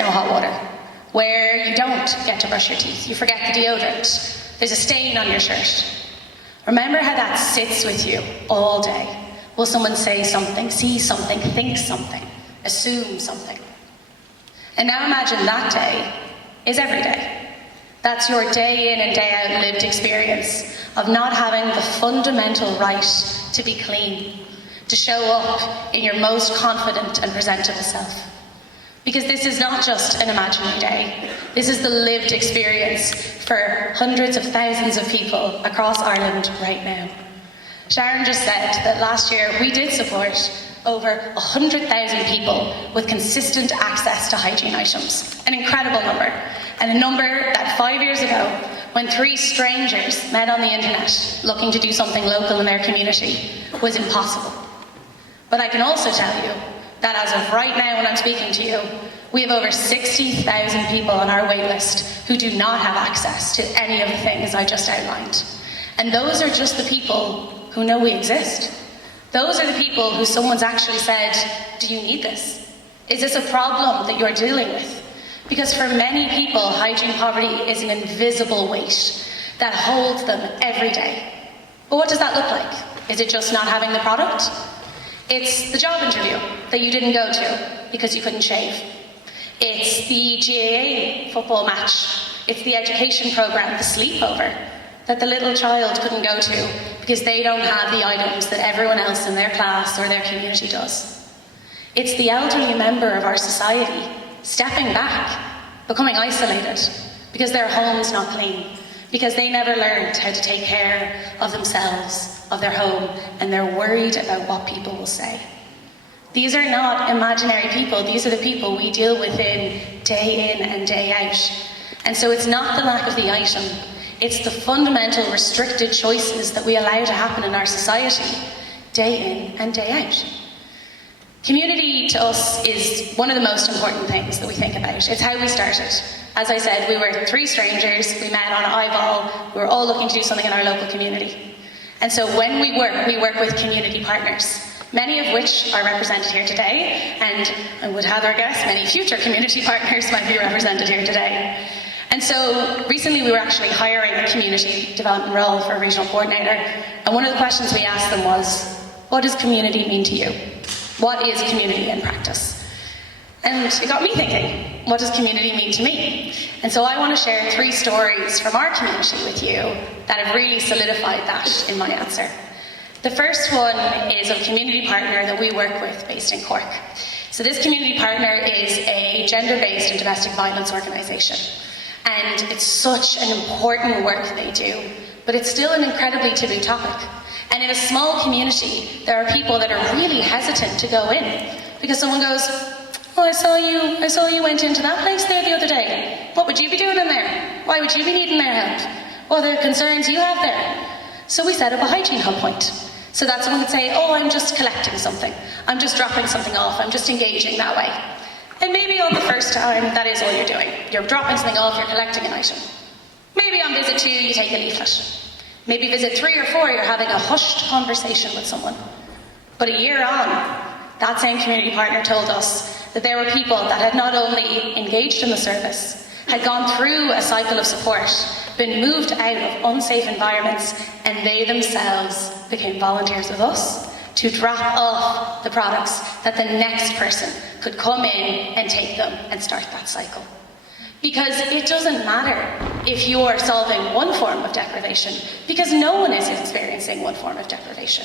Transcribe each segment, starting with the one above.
no hot water, where you don't get to brush your teeth, you forget the deodorant, there's a stain on your shirt. Remember how that sits with you all day. Will someone say something, see something, think something, assume something? And now imagine that day is every day. That's your day in and day out lived experience of not having the fundamental right to be clean, to show up in your most confident and presentable self. Because this is not just an imaginary day. This is the lived experience for hundreds of thousands of people across Ireland right now. Sharon just said that last year we did support over 100,000 people with consistent access to hygiene items. An incredible number. And a number that 5 years ago, when 3 strangers met on the internet looking to do something local in their community, was impossible. But I can also tell you that as of right now when I'm speaking to you, we have over 60,000 people on our wait list who do not have access to any of the things I just outlined. And those are just the people who know we exist. Those are the people who someone's actually said, do you need this? Is this a problem that you're dealing with? Because for many people, hygiene poverty is an invisible weight that holds them every day. But what does that look like? Is it just not having the product? It's the job interview that you didn't go to because you couldn't shave. It's the GAA football match. It's the education programme, the sleepover, that the little child couldn't go to because they don't have the items that everyone else in their class or their community does. It's the elderly member of our society stepping back, becoming isolated because their home's not clean, because they never learned how to take care of themselves, of their home, and they're worried about what people will say. These are not imaginary people. These are the people we deal with day in and day out. And so it's not the lack of the item. It's the fundamental restricted choices that we allow to happen in our society day in and day out. Community to us is one of the most important things that we think about. It's how we started. As I said, we were 3 strangers, we met on eyeball, we were all looking to do something in our local community. And so when we work with community partners, many of which are represented here today, and I would hazard a guess many future community partners might be represented here today. And so recently we were actually hiring a community development role for a regional coordinator, and one of the questions we asked them was, what does community mean to you? What is community in practice? And it got me thinking, what does community mean to me? And so I want to share 3 stories from our community with you that have really solidified that in my answer. The first one is a community partner that we work with based in Cork. So this community partner is a gender-based and domestic violence organisation. And it's such an important work they do, but it's still an incredibly taboo topic. And in a small community, there are people that are really hesitant to go in because someone goes, oh, I saw you went into that place there the other day. What would you be doing in there? Why would you be needing their help? What are the concerns you have there? So we set up a hygiene hub point so that someone could say, oh, I'm just collecting something. I'm just dropping something off. I'm just engaging that way. And maybe on the first time, that is all you're doing. You're dropping something off, you're collecting an item. Maybe on visit 2, you take a leaflet. Maybe visit 3 or 4, you're having a hushed conversation with someone. But a year on, that same community partner told us that there were people that had not only engaged in the service, had gone through a cycle of support, been moved out of unsafe environments, and they themselves became volunteers with us to drop off the products that the next person could come in and take them and start that cycle. Because it doesn't matter if you're solving one form of deprivation, because no one is experiencing one form of deprivation.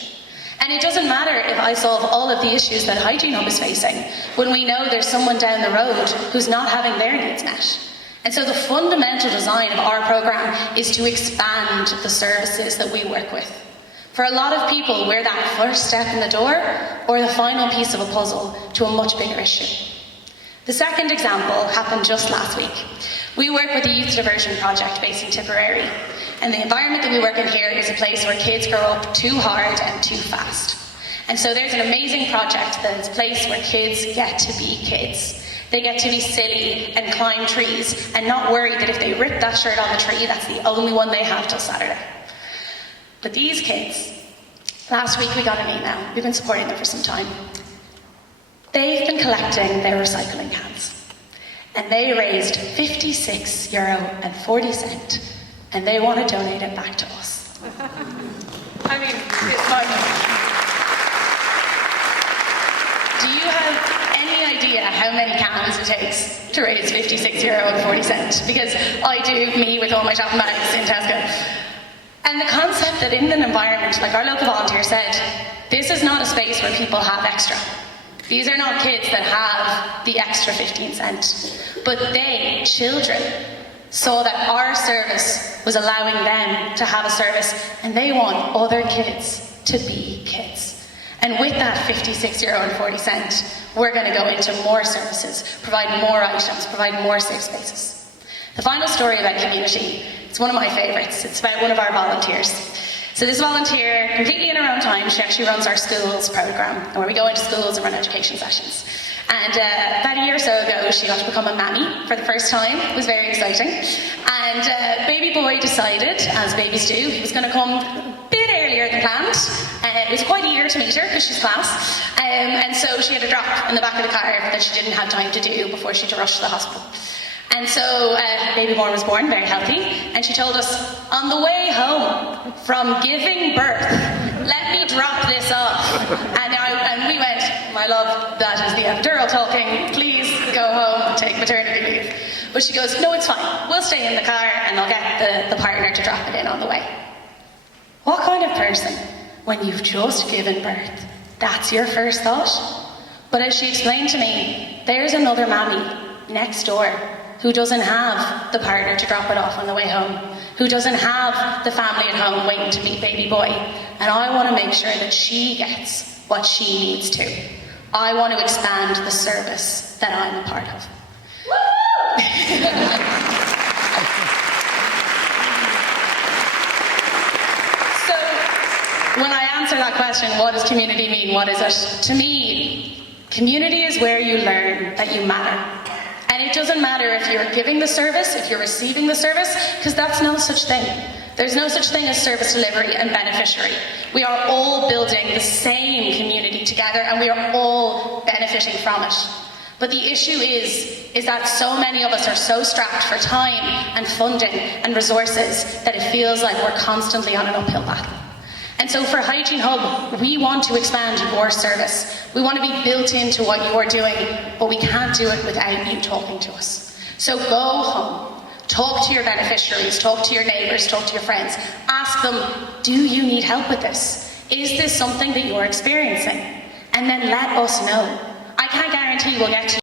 And it doesn't matter if I solve all of the issues that Hygiene Hub is facing, when we know there's someone down the road who's not having their needs met. And so the fundamental design of our programme is to expand the services that we work with. For a lot of people, we're that first step in the door or the final piece of a puzzle to a much bigger issue. The second example happened just last week. We work with a youth diversion project based in Tipperary, and the environment that we work in here is a place where kids grow up too hard and too fast. And so there's an amazing project that is a place where kids get to be kids. They get to be silly and climb trees and not worry that if they rip that shirt on the tree, that's the only one they have till Saturday. But these kids, last week we got an email. We've been supporting them for some time. They've been collecting their recycling cans. and they raised €56.40, and they want to donate it back to us. I mean, it's fine. Do you have any idea how many cans it takes to raise €56.40? Because I do, me with all my shopping bags in Tesco. And the concept that in an environment, like our local volunteer said, this is not a space where people have extra. These are not kids that have the extra 15 cents. But they, children, saw that our service was allowing them to have a service, and they want other kids to be kids. And with that €56.40, we're going to go into more services, provide more items, provide more safe spaces. The final story about community, it's one of my favourites. It's about one of our volunteers. So this volunteer, completely in her own time, she actually runs our schools programme, where we go into schools and run education sessions. And about a year or so ago, she got to become a mammy for the first time. It was very exciting. And baby boy decided, as babies do, he was going to come a bit earlier than planned. It was quite a year to meet her, because she's class. And so she had a drop in the back of the car that she didn't have time to do before she had to rush to the hospital. And so baby boy was born, very healthy, and she told us, on the way home from giving birth, let me drop this off. And we went, my love, that is the epidural talking, please go home and take maternity leave. But she goes, no, it's fine, we'll stay in the car and I'll get the partner to drop it in on the way. What kind of person, when you've just given birth, that's your first thought? But as she explained to me, there's another mammy next door who doesn't have the partner to drop it off on the way home, who doesn't have the family at home waiting to meet baby boy. And I want to make sure that she gets what she needs to. I want to expand the service that I'm a part of. So, when I answer that question, what does community mean? What is it? To me, community is where you learn that you matter. And it doesn't matter if you're giving the service, if you're receiving the service, because that's no such thing. There's no such thing as service delivery and beneficiary. We are all building the same community together, and we are all benefiting from it. But the issue is that so many of us are so strapped for time and funding and resources that it feels like we're constantly on an uphill battle. And so for Hygiene Hub, we want to expand your service. We want to be built into what you're doing, but we can't do it without you talking to us. So go home, talk to your beneficiaries, talk to your neighbours, talk to your friends. Ask them, do you need help with this? Is this something that you're experiencing? And then let us know. I can't guarantee we'll get to